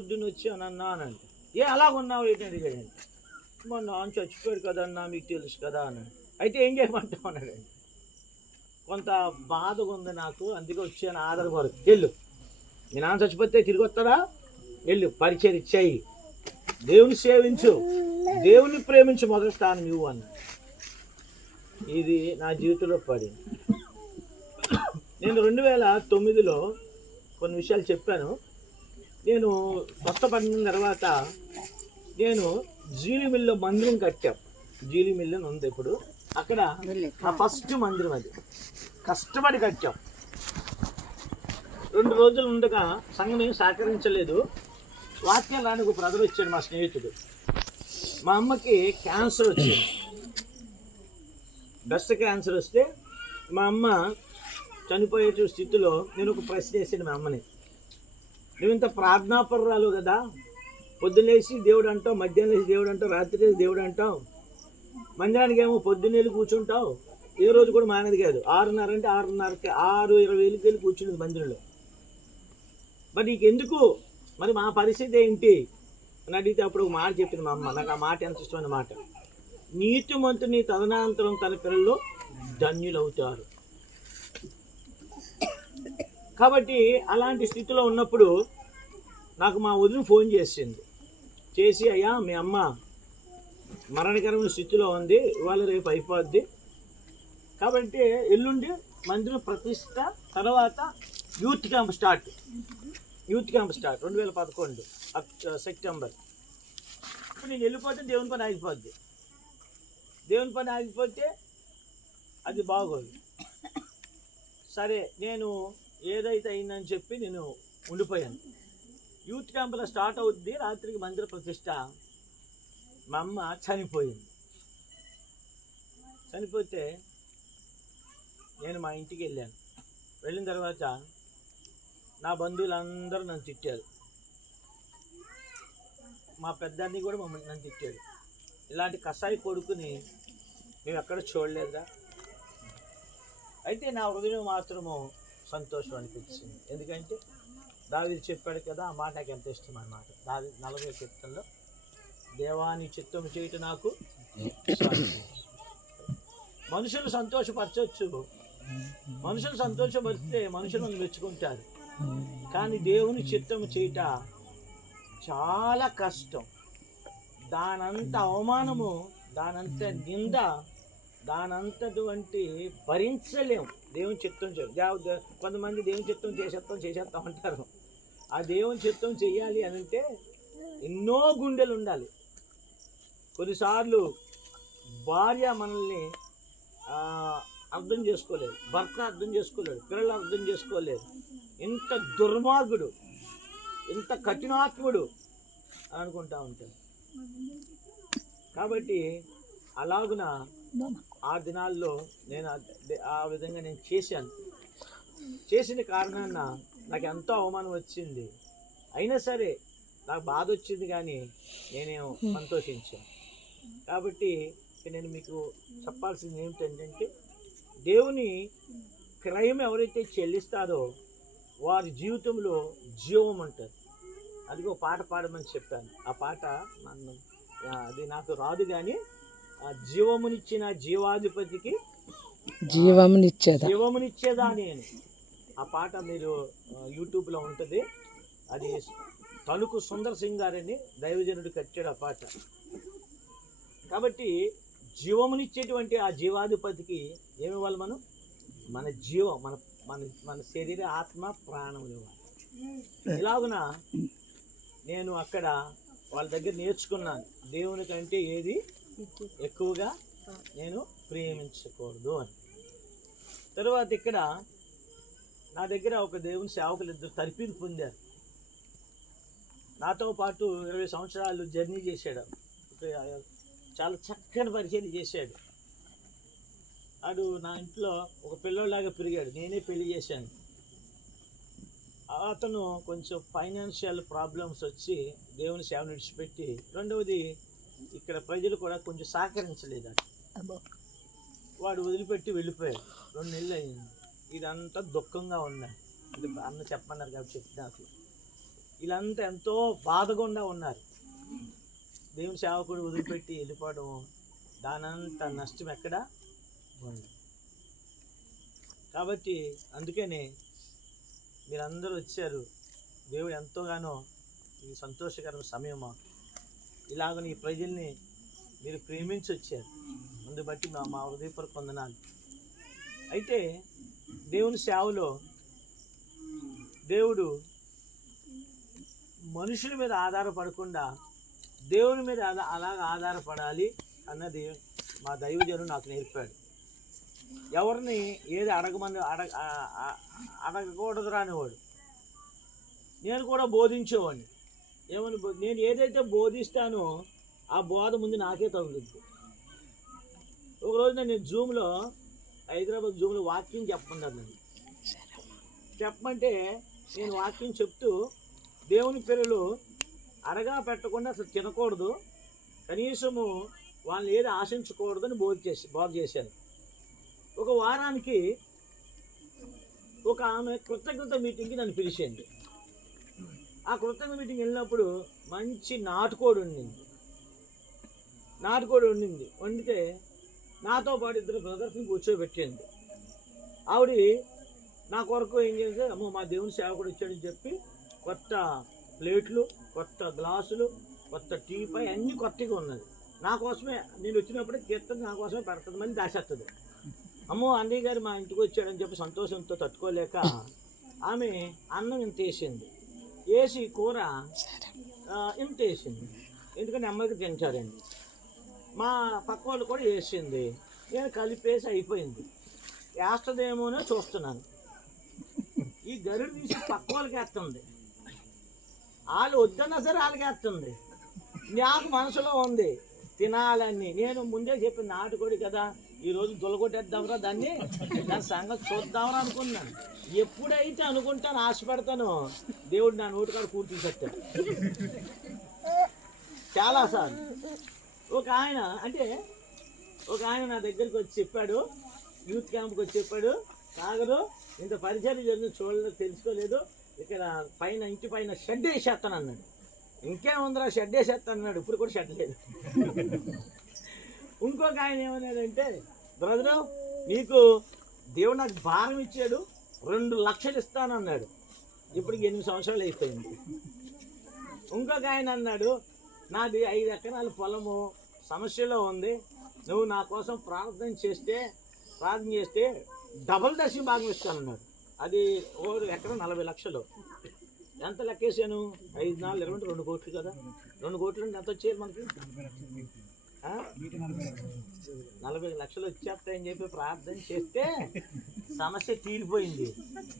పొద్దున్న వచ్చి అని అన్నానంట. ఏ అలాగున్నావు ఏంటి అడిగాడండి. మొన్న నాన్న చచ్చిపోయాడు కదన్నా, మీకు తెలుసు కదా అన్నాడు. అయితే ఏం చేయమంటావు అన్నాడండి. కొంత బాధగా ఉంది నాకు, అందుకే వచ్చాను ఆధారపడు. వెళ్ళు, మీ నాన్న చచ్చిపోతే తిరిగి వస్తాడా, వెళ్ళు పరిచయం ఇచ్చాయి, దేవుని సేవించు, దేవుని ప్రేమించు, మొదటి స్థానం ఇవ్వు అన్నాడు. ఇది నా జీవితంలో పడింది. నేను 2009లో కొన్ని విషయాలు చెప్పాను. నేను స్వస్థపడిన తర్వాత నేను జీలిమిల్లో మందిరం కట్టాం. జీలిమిల్లు అని ఉంది ఇప్పుడు, అక్కడ నా ఫస్ట్ మందిరం. అది కష్టపడి కట్టాం. 2 రోజులు ఉండగా సంఘం ఏం సహకరించలేదు. వాక్యం రాని ఒక బ్రదర్ వచ్చాడు, మా స్నేహితుడు. మా అమ్మకి క్యాన్సర్ వచ్చింది, బ్రెస్ట్ క్యాన్సర్ వస్తే మా అమ్మ చనిపోయే స్థితిలో నేను ఒక ప్రశ్న వేసాను మా అమ్మని. నువ్వు ఇంత ప్రార్థనాపరురాలు కదా, పొద్దున్నేసి దేవుడు అంటావు, మధ్యాహ్నం వేసి దేవుడు అంటావు, రాత్రి వేసి దేవుడు అంటావు, మందిరానికి ఏమో పొద్దున్నేళ్ళు కూర్చుంటావు, ఏ రోజు కూడా మానేది కాదు. 6:30 అంటే 6:30కి 6:20కి వెళ్ళి కూర్చుంది మందిరంలో. మరి నీకెందుకు, మరి మా పరిస్థితి ఏంటి అని అడిగితే అప్పుడు ఒక మాట చెప్పింది మా అమ్మ. నాకు ఆ మాట ఎంత ఇష్టమైన మాట. నీతిమంతుని తదనంతరం తన పిల్లలు ధన్యులవుతారు. కాబట్టి అలాంటి స్థితిలో ఉన్నప్పుడు నాకు మా వదిన ఫోన్ చేసి, అయ్యా మీ అమ్మ మరణకరమైన స్థితిలో ఉంది, ఇవాళ రేపు అయిపోద్ది, కాబట్టి ఎల్లుండి మందిరం ప్రతిష్ట, తర్వాత యూత్ క్యాంప్ స్టార్ట్ 2011 సెప్టెంబర్. ఇప్పుడు నేను వెళ్ళిపోతే దేవుని పని ఆగిపోతే అది బాగోదు. సరే నేను ఏదైతే అయిందని చెప్పి నేను ఉండిపోయాను. యూత్ క్యాంపులో స్టార్ట్ అవుద్ది, రాత్రికి మందిర ప్రతిష్ట. మా అమ్మ చనిపోతే నేను మా ఇంటికి వెళ్ళాను. వెళ్ళిన తర్వాత నా బంధువులందరూ నన్ను తిట్టారు, మా పెద్దాన్ని కూడా నన్ను తిట్టాడు. ఇలాంటి కషాయి కొడుకుని మేము ఎక్కడ చూడలేదా. అయితే నా హృదయం మాత్రము సంతోషం అనిపించింది. ఎందుకంటే దావీదు చెప్పాడు కదా, ఆ మాట నాకు ఎంత ఇష్టం అన్నమాట. దావీదు 40వ కీర్తనలో, దేవాని చిత్తం చేయటం నాకు మనుషులు సంతోషపరచవచ్చు, మనుషులు సంతోషపరిస్తే మనుషులు మెచ్చుకుంటారు, కానీ దేవుని చిత్తము చేయట చాలా కష్టం. దానంత అవమానము, దానంత నింద, దానంతటువంటి భరించలేము. దేవుని చిత్తం కొంతమంది దేవుని చిత్తం చేసేస్తాం అంటారు. ఆ దేవుని చిత్తం చేయాలి అని అంటే ఎన్నో గుండెలు ఉండాలి. కొన్నిసార్లు భార్య మనల్ని అర్థం చేసుకోలేదు, భర్త అర్థం చేసుకోలేడు, పిల్లలు అర్థం చేసుకోలేదు. ఇంత దుర్మార్గుడు, ఇంత కఠినాత్ముడు అనుకుంటా ఉంటాడు. కాబట్టి అలాగున ఆ దినాల్లో నేను ఆ విధంగా నేను చేసిన కారణాన నాకు ఎంతో అవమానం వచ్చింది. అయినా సరే నాకు బాధ వచ్చింది, కానీ నేనేమో సంతోషించాను. కాబట్టి నేను మీకు చెప్పాల్సింది ఏమిటంటే, దేవుని క్రయం ఎవరైతే చెల్లిస్తారో వారి జీవితంలో జీవం అంటారు. అది ఒక పాట పాడమని చెప్పాను. ఆ పాట అది నాకు రాదు, కానీ జీవమునిచ్చిన జీవాధిపతికి జీవమునిచ్చేదా నేను. ఆ పాట మీరు యూట్యూబ్లో ఉంటుంది. అది తణుకు సుందర్ సింగ్ గారని దైవజనుడు కట్టాడు ఆ పాట. కాబట్టి జీవమునిచ్చేటువంటి ఆ జీవాధిపతికి ఏమి ఇవ్వాలి? మన జీవం, మన శరీర ఆత్మ ప్రాణములు ఇవ్వాలి. ఇలాగున నేను అక్కడ వాళ్ళ దగ్గర నేర్చుకున్నాను, దేవుని కంటే ఏది ఎక్కువగా నేను ప్రేమించకూడదు అని. తర్వాత ఇక్కడ నా దగ్గర ఒక దేవుని సేవకులు 2 తర్ఫీదు పొందారు. నాతో పాటు 20 సంవత్సరాలు జర్నీ చేశాడు. చాలా చక్కని పరిచయం చేశాడు. వాడు నా ఇంట్లో ఒక పిల్లోలాగా పెరిగాడు. నేనే పెళ్లి చేశాను. అతను కొంచెం ఫైనాన్షియల్ ప్రాబ్లమ్స్ వచ్చి దేవుని సేవను విడిచిపెట్టి, రెండవది ఇక్కడ ప్రజలు కూడా కొంచెం సహకరించలేదు. వాడు వదిలిపెట్టి వెళ్ళిపోయాడు. 2 నెలలు అయింది. ఇదంతా దుఃఖంగా ఉన్నాడు. ఇది అన్న చెప్పన్నారు కాబట్టి చెప్తే నాకు వీళ్ళంతా ఎంతో బాధగుండా ఉన్నారు. దేవుని సేవకుడు వదిలిపెట్టి వెళ్ళిపోవడం, దానంత నష్టం ఎక్కడ ఉంది. కాబట్టి అందుకనే మీరందరూ వచ్చారు. దేవుడు ఎంతోగానో ఈ సంతోషకరమైన సమయమా ఇలాగ ఈ ప్రజల్ని మీరు ప్రేమించి వచ్చారు. అందుకు బట్టి మా హృదయపూర్వక వందనాలు. అయితే దేవుని సేవలో దేవుడు మనుషుల మీద ఆధారపడకుండా దేవుని మీద అలాగ ఆధారపడాలి అన్నది మా దైవజనుడు నాకు నేర్పాడు. ఎవరిని ఏది అడగకూడదు రానివాడు. నేను కూడా బోధించేవాడిని. నేను ఏదైతే బోధిస్తానో ఆ బోధ ముందు నాకే తగులుద్ది. ఒకరోజు నేను జూమ్లో హైదరాబాద్ జూమ్లో వాక్యం చెప్పమన్నారు. చెప్పమంటే నేను వాక్యం చెప్తూ దేవుని పిల్లలు అడగా పెట్టకుండా అసలు తినకూడదు, కనీసము వాళ్ళని ఏది ఆశించకూడదు అని బోధ చేశాను. ఒక వారానికి ఒక ఆమె కృతజ్ఞత మీటింగ్కి నన్ను పిలిచింది. ఆ కృతజ్ఞత మీటింగ్ వెళ్ళినప్పుడు మంచి నాటుకోడి వండింది. వండితే నాతో పాటు ఇద్దరు బ్రదర్స్ని కూర్చోబెట్టింది. ఆవిడ నా కొరకు ఏం చేస్తే, అమ్మో మా దేవుని సేవకుడు వచ్చాడని చెప్పి కొత్త ప్లేట్లు, కొత్త గ్లాసులు, కొత్త టీపై అన్నీ కొత్తగా ఉన్నది. నా కోసమే నేను వచ్చినప్పుడే కీర్తన నా కోసమే పెడుతుంది, మళ్ళీ దాచేస్తుంది. అమ్మో అన్నయ్య గారు మా ఇంటికి వచ్చాడని చెప్పి సంతోషంతో తట్టుకోలేక ఆమె అన్నం ఇంత వేసింది, వేసి కూర ఇంత వేసింది. ఎందుకంటే అమ్మకి తింటారండి. మా పక్క వాళ్ళు కూడా వేసింది. నేను కలిపేసి అయిపోయింది. వేస్తుందేమోనో చూస్తున్నాను. ఈ గరుడు తీసి పక్క వాళ్ళకి వేస్తుంది. వాళ్ళు వద్దన్నా సరే వాళ్ళకి వేస్తుంది. నాకు మనసులో ఉంది తినాలని. నేను ముందే చెప్పి నాటుకోడి కదా, ఈరోజు దొలగొట్టేద్దాంరా దాని సంగతి చూద్దామని అనుకున్నాను. ఎప్పుడైతే అనుకుంటాను, ఆశపడతానో దేవుడు నా నోటికాడ కూర్చి తీసేస్తాడు. చాలాసార్లు ఒక ఆయన నా దగ్గరికి వచ్చి చెప్పాడు, యూత్ క్యాంప్కి వచ్చి చెప్పాడు, తాగదు ఇంత పరిచయం జరిగింది చూడలేదు, తెలుసుకోలేదు, ఇక్కడ పైన ఇంటి పైన షెడ్ వేసేస్తాను అన్నాడు. ఇంకేముందిరా షెడ్ వేసేస్తాను అన్నాడు. ఇప్పుడు కూడా షెడ్ లేదు. ఇంకొక ఆయన ఏమన్నాడంటే, బ్రదరు నీకు దేవుడు నాకు భారం ఇచ్చాడు, 2 లక్షలు ఇస్తానన్నాడు. ఇప్పటికి 8 సంవత్సరాలు అయిపోయింది. ఇంకొక ఆయన అన్నాడు, నాది 5 ఎకరాల పొలము సమస్యలో ఉంది, నువ్వు నా కోసం ప్రార్థన చేస్తే డబల్ దశ భాగం ఇస్తానన్నాడు. అది 1 ఎకరం 40 లక్షలు. ఎంత లెక్కేసాను? 5, 4, 20, 2 కోట్లు కదా. 2 కోట్లు అంటే ఎంత వచ్చేది మనకి? 40 లక్షలు వచ్చేస్తాయని చెప్పి ప్రార్థన చేస్తే సమస్య తీరిపోయింది.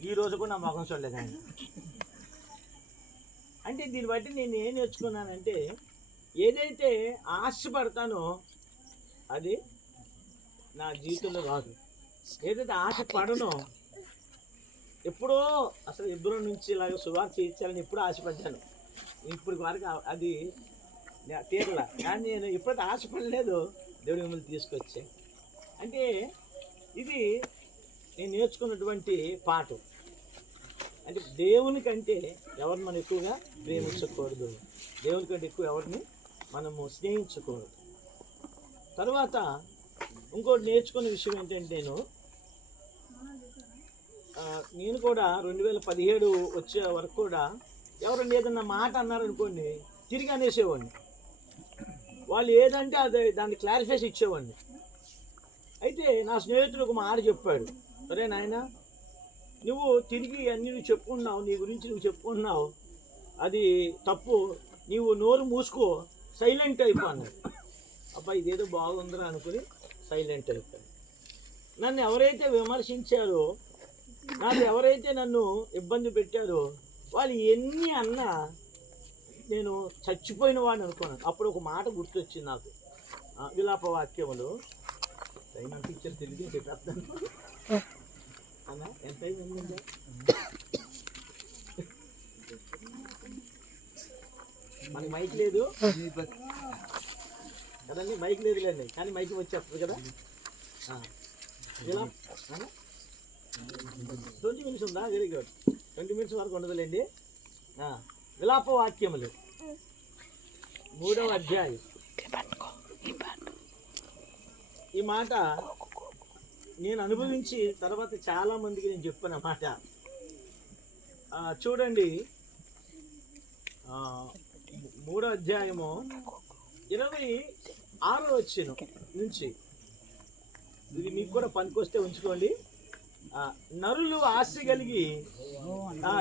ఈ రోజు కూడా నా మొఖం చూడలేదు ఆయన. అంటే దీన్ని బట్టి నేను ఏం నేర్చుకున్నానంటే, ఏదైతే ఆశపడతానో అది నా జీవితంలో రాదు. ఏదైతే ఆశపడనో, ఎప్పుడో అసలు ఇద్దరు నుంచి ఇలాగ సువార్త చేయించాలని ఎప్పుడూ ఆశపడ్డాను. ఇప్పుడు వరకు అది తీరలా. కానీ నేను ఎప్పుడైతే ఆశపడలేదు, దేవుడు మిమ్మల్ని తీసుకొచ్చా. అంటే ఇది నేను నేర్చుకున్నటువంటి పాఠం. అంటే దేవుని కంటే ఎవరిని మనం ఎక్కువగా ప్రేమించకూడదు, దేవుని కంటే ఎక్కువ ఎవరిని మనము స్నేహించకూడదు. తర్వాత ఇంకోటి నేర్చుకున్న విషయం ఏంటంటే, నేను కూడా 2017 వచ్చే వరకు కూడా ఎవరైనా ఏదన్నా మాట అన్నారనుకోండి, తిరిగి అనేసేవాడిని. వాళ్ళు ఏదంటే అదే దాన్ని క్లారిఫికేషన్ ఇచ్చేవాడిని. అయితే నా స్నేహితుడు ఒక మాట చెప్పాడు, సరే నాయన నువ్వు తిరిగి అన్నీ నువ్వు చెప్పుకున్నావు, నీ గురించి నువ్వు చెప్పుకున్నావు, అది తప్పు, నీవు నోరు మూసుకో, సైలెంట్ అయిపోయాను. అబ్బా ఇదేదో బాగుందిరా అనుకుని సైలెంట్ అయిపోయాను. నన్ను ఎవరైతే విమర్శించారో, నాకు ఎవరైతే నన్ను ఇబ్బంది పెట్టారో, వాళ్ళు ఎన్ని అన్నా నేను చచ్చిపోయిన వాడిని అనుకున్నాను. అప్పుడు ఒక మాట గుర్తొచ్చింది నాకు, విలాప వాక్యములు. టైం అంత ఇచ్చారు తిరిగి చెప్పేస్తాను అన్నా. ఎంత అయింది? మనకి మైక్ లేదు కదండి, మైక్ లేదులేండి, కానీ మైక్ వచ్చేస్తుంది కదా. 20 minutes ఉందా? Very good. 20 minutes వరకు ఉండదులేండి. విలాప వాక్యములు 3వ అధ్యాయం. ఈ మాట నేను అనుభవించి తర్వాత చాలా మందికి నేను చెప్పాను అన్నమాట. చూడండి 3వ అధ్యాయము 26వ వచనం నుంచి. ఇది మీకు కూడా పనికొస్తే ఉంచుకోండి. నరులు ఆశ కలిగి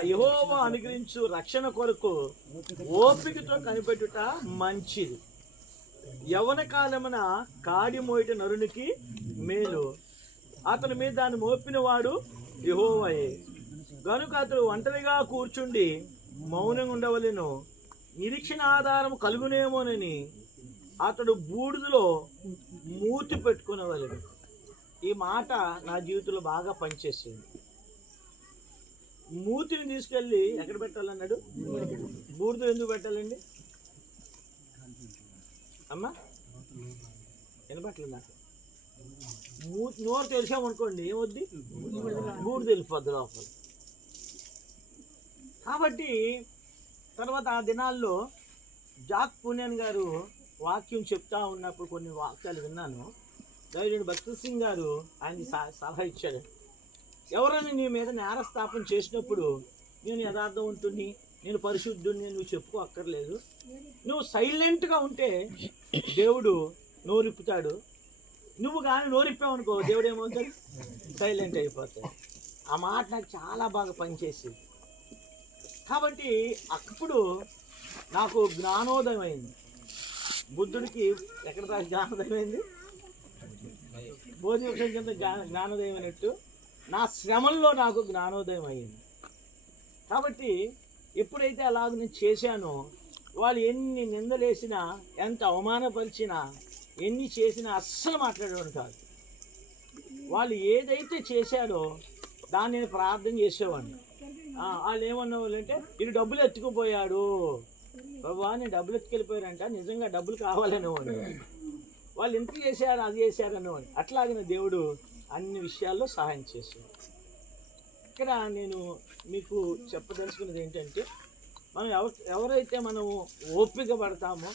యెహోవా అనుగ్రహించు రక్షణ కొరకు ఓపికతో కనిపెట్టుట మంచిది. యవ్వన కాలమున కాడి మోయట నరునికి మేలు, అతని మీద దాన్ని మోపిన వాడు యెహోవాయే. గనుక అతడు ఒంటరిగా కూర్చుండి మౌనంగా ఉండవలెను, నిరీక్షణ ఆధారం కలుగునేమోనని అతడు బూడిదలో మూతి పెట్టుకునేవలెను. ఈ మాట నా జీవితంలో బాగా పనిచేసింది. మూతిని తీసుకెళ్ళి ఎక్కడ పెట్టాలన్నాడు? బూడిద ఎందుకు పెట్టాలండి అమ్మా? వినపట్లేదు నాకు. నోరు తెలిసామనుకోండి ఏమొద్ది? బూడిద వెళ్ళిపోద్ది లోపల. కాబట్టి తర్వాత ఆ దినాల్లో జాక్ పూనియన్ గారు వాక్యం చెప్తా ఉన్నప్పుడు కొన్ని వాక్యాలు విన్నాను. దైవజనుడు భక్తి సింగ్ గారు ఆయనకి సలహా ఇచ్చాడు. ఎవరైనా నీ మీద నేరస్థాపన చేసినప్పుడు నేను యథార్థవంతుడిని, నేను పరిశుద్ధుడిని నువ్వు చెప్పుకో అక్కర్లేదు. నువ్వు సైలెంట్గా ఉంటే దేవుడు నోరిప్పుతాడు. నువ్వు కానీ నోరిప్పావనుకో దేవుడు ఏమవుతాడు? సైలెంట్ అయిపోతాడు. ఆ మాట నాకు చాలా బాగా పనిచేసింది. కాబట్టి అప్పుడు నాకు జ్ఞానోదయం అయింది. బుద్ధుడికి ఎక్కడ దాకా జ్ఞానోదయం అయింది? బోధివృక్షం కింద జ్ఞానోదయం అయినట్టు నా శ్రమల్లో నాకు జ్ఞానోదయం అయింది. కాబట్టి ఎప్పుడైతే అలాగ నేను చేశానో వాళ్ళు ఎన్ని నిందలేసినా, ఎంత అవమానపరిచినా, ఎన్ని చేసినా అస్సలు మాట్లాడేవాడు కాదు. వాళ్ళు ఏదైతే చేశారో దాన్ని నేను ప్రార్థన చేసేవాడిని. వాళ్ళు ఏమన్న వాళ్ళు అంటే ఇది డబ్బులు ఎత్తుకుపోయాడు బాబా, నేను డబ్బులు ఎత్తుకెళ్ళిపోయారంట, నిజంగా డబ్బులు కావాలనేవాడు. వాళ్ళు ఎంత చేశారు అది చేశారనేవాడు. అట్లాగే దేవుడు అన్ని విషయాల్లో సహాయం చేసేవాడు. ఇక్కడ నేను మీకు చెప్పదలుచుకున్నది ఏంటంటే, మనం ఎవరైతే మనము ఓపిక పడతామో,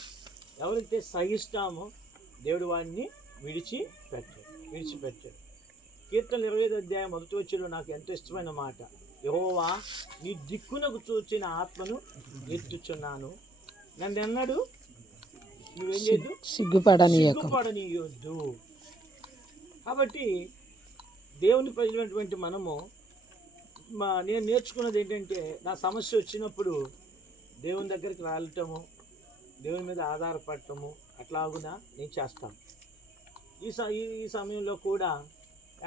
ఎవరైతే సహిస్తామో దేవుడు వాడిని విడిచిపెట్టాడు. కీర్తన 25వ అధ్యాయం 1వ వచనంలో నాకు ఎంతో ఇష్టమైన మాట, యెహోవా నీ దిక్కునకు చూచిన ఆత్మను ఎత్తుచున్నాను, నన్ను ఎన్నడు నువ్వేం చేయొద్దు, సిగ్గుపడనీయొద్దు. కాబట్టి దేవుని ప్రజలైనటువంటి మనము నేను నేర్చుకున్నది ఏంటంటే, నా సమస్య వచ్చినప్పుడు దేవుని దగ్గరికి రావటము, దేవుని మీద ఆధారపడటము అట్లాగునా నేను చేస్తాను. ఈ సమయంలో కూడా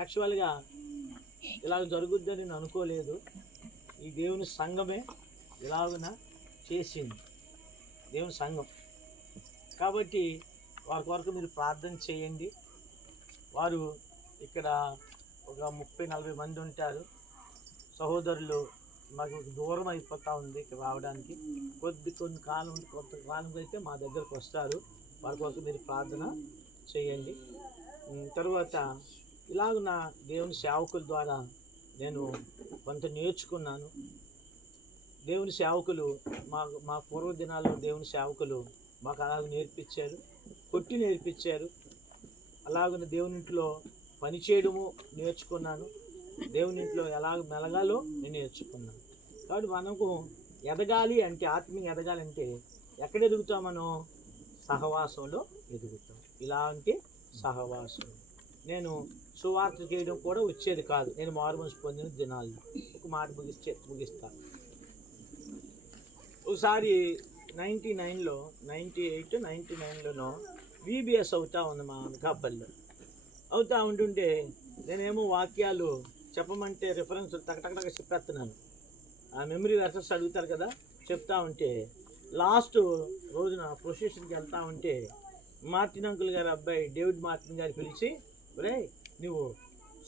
యాక్చువల్గా ఇలాగ జరుగుద్దని నేను అనుకోలేదు. ఈ దేవుని సంఘమే ఇలాగున చేసింది, దేవుని సంఘం. కాబట్టి వారి కొరకు మీరు ప్రార్థన చేయండి. వారు ఇక్కడ ఒక 30-40 మంది ఉంటారు సహోదరులు. మాకు దూరం అయిపోతూ ఉంది ఇక్కడ రావడానికి. కొంతకాలం అయితే మా దగ్గరకు వస్తారు. వారి కొరకు మీరు ప్రార్థన చేయండి. తరువాత ఇలాగ నా దేవుని సేవకుల ద్వారా నేను కొంత నేర్చుకున్నాను. దేవుని సేవకులు మా పూర్వ దినాల్లో దేవుని సేవకులు మాకు అలాగ నేర్పించారు, కొట్టి నేర్పించారు. అలాగ దేవుని ఇంట్లో పని చేయడము నేర్చుకున్నాను. దేవుని ఇంట్లో ఎలాగ మెలగాలో నేను నేర్చుకున్నాను. కాబట్టి మనకు ఎదగాలి అంటే, ఆత్మీయంగా ఎదగాలంటే ఎక్కడ ఎదుగుతాం? మనం సహవాసంలో ఎదుగుతాం. ఇలాంటి సహవాసం. నేను సువార్త చేయడం కూడా వచ్చేది కాదు. నేను మారుమనసు పొందిన దినాల్లో ఒక మాట ముగిస్తాను. ఒకసారి 98-99లోనో VBS అవుతా ఉంది మా అనకాపల్లిలో. అవుతూ ఉంటుంటే నేనేమో వాక్యాలు చెప్పమంటే రిఫరెన్స్ టకటక చెప్పేస్తున్నాను. ఆ మెమరీ వర్సెస్ అడుగుతారు కదా, చెప్తా ఉంటే లాస్ట్ రోజున ప్రొసెషన్కి వెళ్తా ఉంటే మార్టిన్ అంకుల్ గారి అబ్బాయి డేవిడ్ మార్టిన్ గారు పిలిచి, ఒరే నువ్వు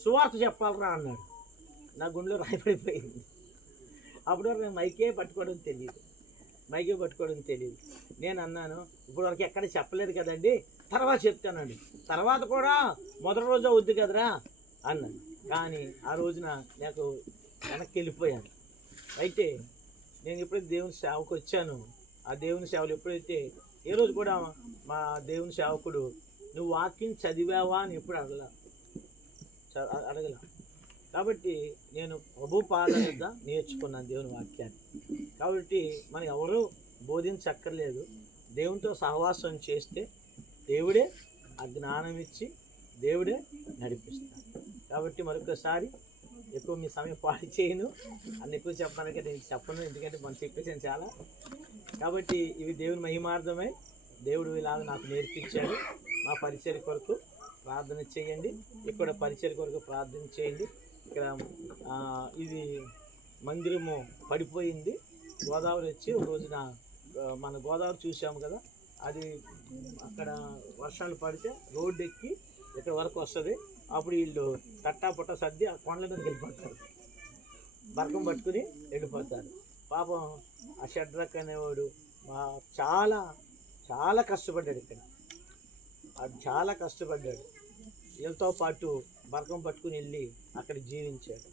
సువార్త చెప్పాలరా అన్నాడు. నా గుండెలో రాయపడిపోయింది. అప్పుడు నేను మైకే పట్టుకోవడం తెలియదు. నేను అన్నాను, ఇప్పుడు వరకు ఎక్కడ చెప్పలేదు కదండి, తర్వాత చెప్తానండి. తర్వాత కూడా మొదటి రోజు అవుద్ది కదరా అన్నాను. కానీ ఆ రోజున నాకు వెనక్కి వెళ్ళిపోయాను. అయితే నేను ఎప్పుడైతే దేవుని సేవకు వచ్చాను, ఆ దేవుని సేవలు ఎప్పుడైతే ఏ రోజు కూడా మా దేవుని సేవకుడు నువ్వు వాక్యం చదివావా అని ఎప్పుడు అడగల. కాబట్టి నేను ప్రభు పాద వద్ద నేర్చుకున్నాను దేవుని వాక్యాన్ని. కాబట్టి మనం ఎవరూ బోధించక్కర్లేదు. దేవునితో సహవాసం చేస్తే దేవుడే ఆ జ్ఞానం ఇచ్చి దేవుడే నడిపిస్తాడు. కాబట్టి మరొకసారి ఎక్కువ మీ సమయం పాడు చేయను, అన్ని ఎక్కువ చెప్పడానికి నేను చెప్పను, ఎందుకంటే మనం చెప్పేసాను చాలా. కాబట్టి ఇవి దేవుని మహిమార్థమై దేవుడు ఇలాగ నాకు నేర్పించాడు. మా పరిచర్య కొరకు ప్రార్థన చేయండి, ఇక్కడ పరిచర్య కొరకు ప్రార్థన చేయండి. ఇక్కడ ఇది మందిరము పడిపోయింది, గోదావరి వచ్చి ఒక రోజున మన గోదావరి చూసాము కదా, అది అక్కడ వర్షాలు పడితే రోడ్డు ఎక్కి ఇక్కడ వరకు వస్తుంది. అప్పుడు వీళ్ళు తట్టా పుట్ట సర్ది ఆ కొండల మీదకి వెళ్ళిపోతారు, బరకం పట్టుకుని వెళ్ళిపోతారు. పాపం ఆ షడ్రక్ అనేవాడు చాలా చాలా కష్టపడ్డాడు. ఇక్కడ అది చాలా కష్టపడ్డాడు, వీళ్ళతో పాటు బరకం పట్టుకుని వెళ్ళి అక్కడ జీవించాడు.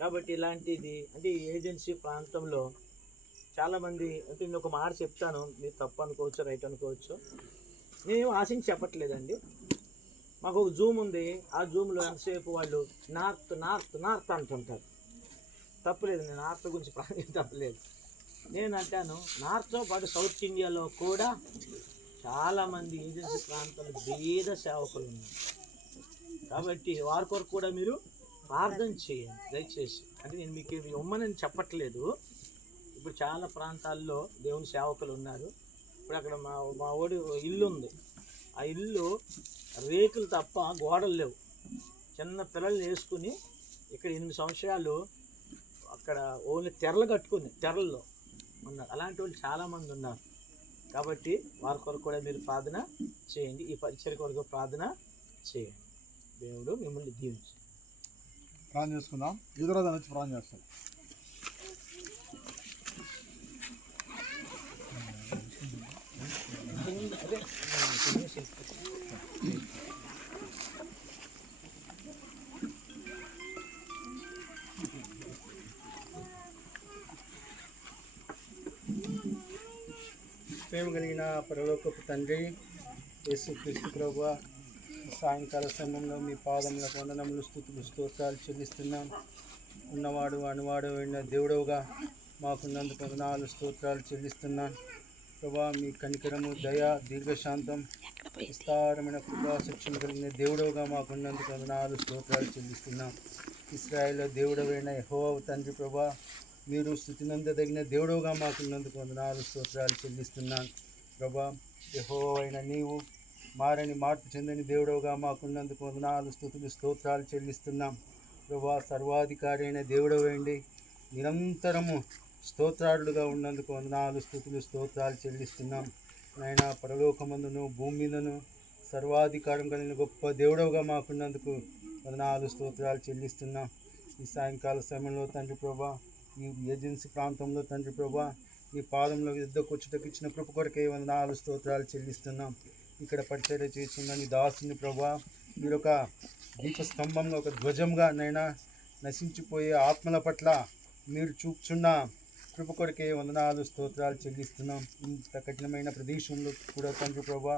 కాబట్టి ఇలాంటిది అంటే ఏజెన్సీ ప్రాంతంలో చాలామంది, అంటే నేను ఒక మాట చెప్తాను, మీరు తప్పు అనుకోవచ్చు రైట్ అనుకోవచ్చు, నేను ఆశించి చెప్పట్లేదండి. మాకు ఒక జూమ్ ఉంది, ఆ జూమ్లో ఎంతసేపు వాళ్ళు నార్త్ నార్త్ నార్త్ అంటుంటారు. తప్పలేదు, నేను నార్త్ గురించి ప్రాణం తప్పలేదు. నేను అంటాను నార్త్తో పాటు సౌత్ ఇండియాలో కూడా చాలామంది ఏజెన్సీ ప్రాంతాల్లో పేద సేవకులు ఉన్నారు. కాబట్టి వారి కొరకు కూడా మీరు ప్రార్థన చేయండి దయచేసి. అంటే నేను మీకు ఇవ్వమని చెప్పట్లేదు. ఇప్పుడు చాలా ప్రాంతాల్లో దేవుని సేవకులు ఉన్నారు. ఇప్పుడు అక్కడ మా ఓడి ఇల్లు ఉంది, ఆ ఇల్లు రేకులు తప్ప గోడలు లేవు. చిన్న పిల్లలు వేసుకుని ఇక్కడ 8 సంవత్సరాలు అక్కడ ఓన్లీ తెరలు కట్టుకుని తెరల్లో ఉన్నారు. అలాంటి వాళ్ళు చాలామంది ఉన్నారు. కాబట్టి వారి కొరకు కూడా మీరు ప్రార్థన చేయండి, ఈ పరిచర్య కొరకు ప్రార్థన చేయండి. దేవుడు మిమ్మల్ని దీవించి ప్రార్థన చేసుకుందాం. ఈరోజు నుంచి ప్రార్థన చేస్తాం. ప్రేమ కలిగిన పరలోకపు తండ్రి యేసుక్రీస్తు ప్రభువా, సాయంకాల సమయంలో మీ పాదముల వందనములు స్తుతులు స్తోత్రాలు చెల్లిస్తున్నాం. ఉన్నవాడు అనువాడు అయిన దేవుడవుగా మాకున్నందుకు వందనాలు స్తోత్రాలు చెల్లిస్తున్నాను. ప్రభా, మీ కనికరము దయ దీర్ఘశాంతం విస్తారమైన కృపా శిక్షణ కలిగిన దేవుడవుగా మాకున్నందుకు వందనాలు స్తోత్రాలు చెల్లిస్తున్నాం. ఇశ్రాయేలు దేవుడవైన యెహోవా తండ్రి ప్రభా, మీరు స్తుతినందదగిన దేవుడవుగా మాకున్నందుకు వందనాలు స్తోత్రాలు చెల్లిస్తున్నాను. ప్రభా, యెహోవా అయిన నీవు మారని మార్పు చెందని దేవుడవుగా మాకున్నందుకు వందనాలు స్తుతులు స్తోత్రాలు చెల్లిస్తున్నాం. ప్రభా, సర్వాధికారి అయిన దేవుడవండి, నిరంతరము స్తోత్రాలుగా ఉన్నందుకు వందనాలు స్తుతులు స్తోత్రాలు చెల్లిస్తున్నాం. నాయన, పరలోకమందును భూమి మీదను సర్వాధికారం కలిగిన గొప్ప దేవుడవుగా మాకున్నందుకు వందనాలు స్తోత్రాలు చెల్లిస్తున్నాం. ఈ సాయంకాల సమయంలో తండ్రి ప్రభా, ఈ ఏజెన్సీ ప్రాంతంలో తండ్రి ప్రభా, ఈ పాదంలో యుద్ధకు వచ్చుటకు ఇచ్చిన కృప కొరకే వందనాలు స్తోత్రాలు చెల్లిస్తున్నాం. ఇక్కడ పరిచర్య చేస్తున్న నీ దాసుని ప్రభా, మీరు ఒక దీపస్తంభంగా ఒక ధ్వజంగా నైనా నశించిపోయే ఆత్మల పట్ల మీరు చూపుచున్న కృప కొరకే వందనాలు స్తోత్రాలు చెల్లిస్తున్నాం. ఇంత కఠినమైన ప్రదేశంలో కూడా తండ్రి ప్రభా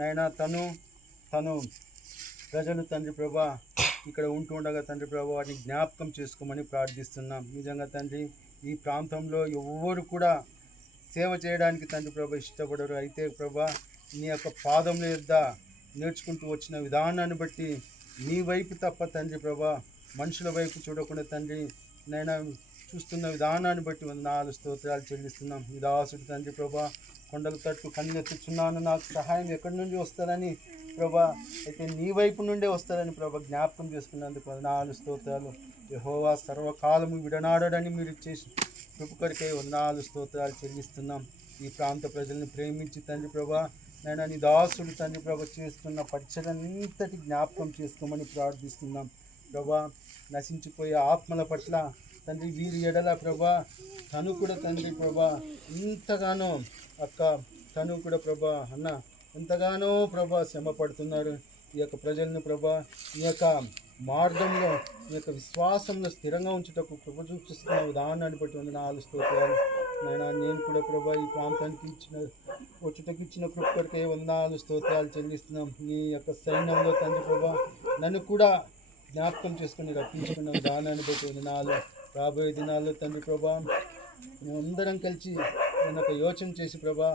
నైనా తను ప్రజలు తండ్రి ప్రభా ఇక్కడ ఉంటుండగా తండ్రి ప్రభా వాటిని జ్ఞాపకం చేసుకోమని ప్రార్థిస్తున్నాం. నిజంగా తండ్రి, ఈ ప్రాంతంలో ఎవరు కూడా సేవ చేయడానికి తండ్రి ప్రభా ఇష్టపడరు. అయితే ప్రభా, నీ యొక్క పాదముల యొద్ద నేర్చుకుంటూ వచ్చిన విధానాన్ని బట్టి నీ వైపు తప్ప తండ్రి ప్రభా మనుషుల వైపు చూడకుండా తండ్రి నైనా చూస్తున్న విధానాన్ని బట్టి వందనాలు స్తోత్రాలు చెల్లిస్తున్నాం. ఈ దాసుడు తండ్రి ప్రభా కొండల తట్టు కన్నెత్తుచున్నాను, నాకు సహాయం ఎక్కడి నుండి వస్తుందని ప్రభా, అయితే నీ వైపు నుండే వస్తారని ప్రభా జ్ఞాపకం చేసుకున్నందుకు వందనాలు స్తోత్రాలు. యెహోవా సర్వకాలము విడనాడని మీరు చేసి కృప కొరకే వందనాలు స్తోత్రాలు చెల్లిస్తున్నాం. ఈ ప్రాంత ప్రజలను ప్రేమించి తండ్రి ప్రభా నైనా నీ దాసుడు తండ్రి ప్రభా చేస్తున్న పరిచర్యంతటి జ్ఞాపకం చేసుకోమని ప్రార్థిస్తున్నాం. ప్రభా, నశించిపోయే ఆత్మల పట్ల తండ్రి వీరి ఎడల ప్రభా తను కూడా తండ్రి ప్రభా ఇంతగానో తను కూడా ప్రభా అన్న ఎంతగానో ప్రభా శ్రమ పడుతున్నారు. ఈ యొక్క ప్రజలను ప్రభా ఈ యొక్క మార్గంలో ఈ యొక్క విశ్వాసంలో స్థిరంగా ఉంచుటకు కృప చూపిస్తున్న విధానాన్ని బట్టి వందనాలు స్తోత్రాలు నాయన. నేను కూడా ప్రభా ఈ ప్రాంతానికి వచ్చుటకు ఇచ్చిన కృప కొరకే వందనాలు స్తోత్రాలు చెల్లిస్తున్నాం. నీ యొక్క సైన్యంలో తండ్రి ప్రభా నన్ను కూడా జ్ఞాపకం చేసుకుని రప్పించుకున్న విధానాన్ని బట్టి వందనాలు. రాబోయే దినాల్లో తండ్రి ప్రభా మేమందరం కలిసి నేను ఒక యోచన చేసి ప్రభా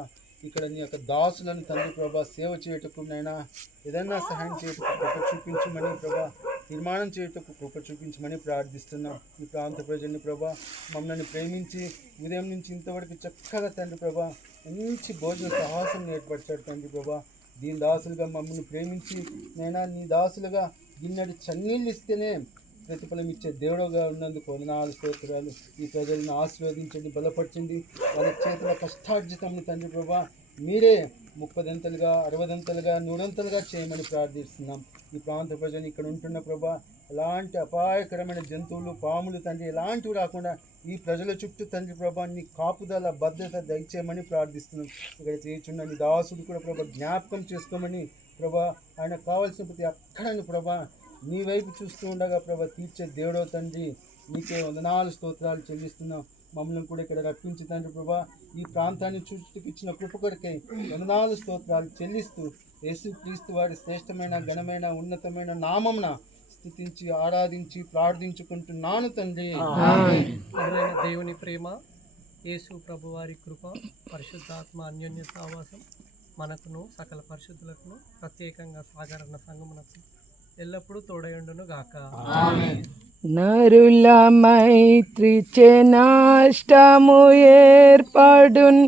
ఇక్కడ నీ యొక్క దాసులను తండ్రి ప్రభా సేవ చేయటకు నైనా ఏదైనా సహాయం చేయటకు కృప చూపించమని ప్రభా నిర్మాణం చేయటకు కృప చూపించమని ప్రార్థిస్తున్నాం. ఈ ప్రాంత ప్రజల్ని ప్రభా మమ్మల్ని ప్రేమించి ఉదయం నుంచి ఇంతవరకు చక్కగా తండ్రి ప్రభా మంచి భోజన సాహసం ఏర్పరిచాడు తండ్రి ప్రభా. దీని దాసులుగా మమ్మల్ని ప్రేమించి నైనా నీ దాసులుగా గిన్నెడు చన్నీళ్ళు ఇస్తేనే ప్రతిఫలం ఇచ్చే దేవుడుగా ఉన్నందుకు వందనాలు స్తోత్రాలు. ఈ ప్రజలను ఆశీర్వదించండి, బలపరచండి. వాళ్ళ చేతుల కష్టార్జితం తండ్రి ప్రభా మీరే 30దంతలుగా 60దంతలుగా 100దంతలుగా చేయమని ప్రార్థిస్తున్నాం. ఈ ప్రాంత ప్రజలు ఇక్కడ ఉంటున్న ప్రభా ఎలాంటి అపాయకరమైన జంతువులు పాములు తండ్రి ఎలాంటివి రాకుండా ఈ ప్రజల చుట్టూ తండ్రి ప్రభా నీ కాపుదల భద్రత దయచేయమని ప్రార్థిస్తున్నాం. ఇక్కడ చేయుచున్న నీ దాసుడు కూడా ప్రభా జ్ఞాపకం చేసుకోమని ప్రభా ఆయన కావాల్సిన ప్రతి అక్కడని ప్రభా నీ వైపు చూస్తూ ఉండగా ప్రభా తీర్చే దేవుడో తండ్రి నీకే వందనాలు స్తోత్రాలు చెల్లిస్తున్నాం. మమ్మల్ని కూడా ఇక్కడ రప్పించి తండ్రి ప్రభా ఈ ప్రాంతాన్ని చూచుటకు ఇచ్చిన కృప కొరకై వందనాలు స్తోత్రాలు చెల్లిస్తూ యేసుక్రీస్తు వారి శ్రేష్టమైన ఘనమైన ఉన్నతమైన నామమున స్తుతించి ఆరాధించి ప్రార్థించుకుంటున్నాను తండ్రి. దేవుని ప్రేమ, యేసు ప్రభు వారి కృప, పరిశుద్ధాత్మ అన్యోన్య సహవాసం మనకును సకల పరిశుద్ధులకును ప్రత్యేకంగా సాధారణ సంఘమునకు ఎల్లప్పుడూ తోడయుండును గాక. నరుల మైత్రి నష్టము ఏర్పడున్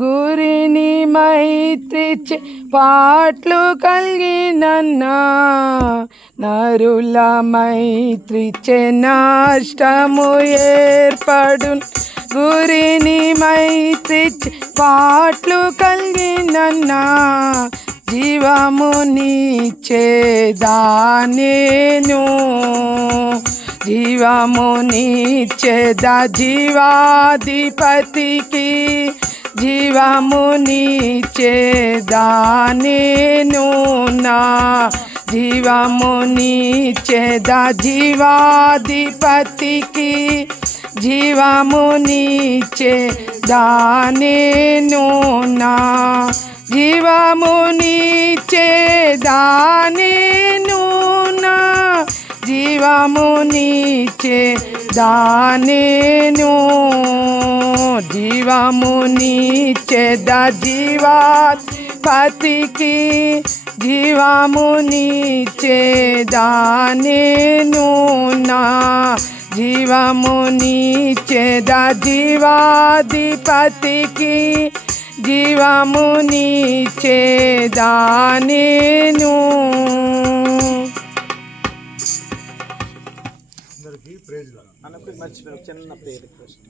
గురిని మైత్రి పాట్లు కలిగినన్నా. నరుల మైత్రి నష్టము ఏర్పడున్ గురిని మైత్రి పాట్లు కలిగినన్నా. జీవమునిచ్చేదానేను జీవమునిచ్చేదా జీవాధిపతికి జీవమునిచ్చేదానేను నా జీవమునిచ్చేదా జీవాధిపతికి జీవమునిచ్చేదానేను నా జీవమునిచ్చేదానేను నా జీవమునిచ్చేదానేను జీవమునిచ్చేదా జీవాధిపతికి జీవమునిచ్చేదానేను నా జీవమునిచ్చేదా జీవాధిపతికి జీవమునిచ్చేదానేను. అందరికీ ప్రైజ్ లార్డ్. అన్నప్పుడు మర్చిపోయిన చిన్న ప్రేయర్ రిక్వెస్ట్.